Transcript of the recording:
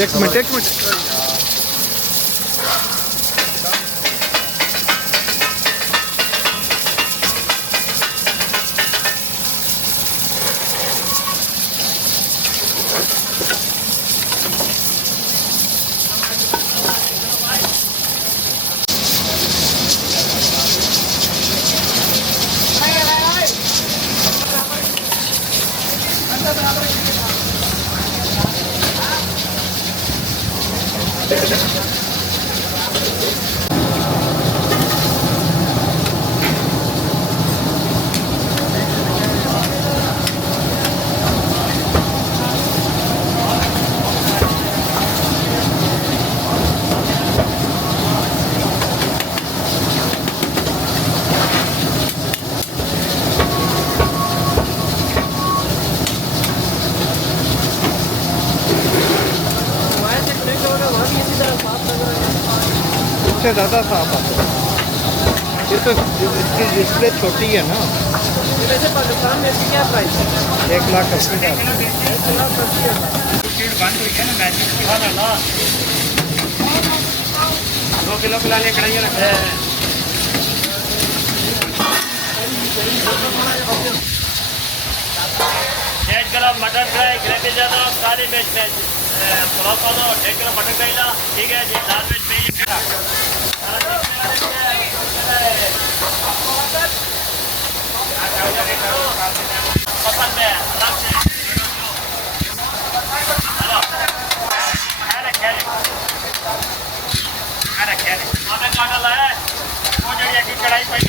एक मिनट एक मिनट। इससे ज़्यादा साफ आता है। ये तो इसकी डिस्प्ले छोटी है ना। वैसे पाकिस्तान में इसकी क्या प्राइस है? 1,80,000। 2 किलो के लाने कढ़ाइया रखे हैं। मटन फ्राई ग्रेवी ज़्यादा सारी मिर्च में फ्राई दो 1 किलो मटन फ्राई ला। ठीक है जी, दाल मिर्च में पसंद है अलग से। लाया वो जड़ी एक कढ़ाई पड़ी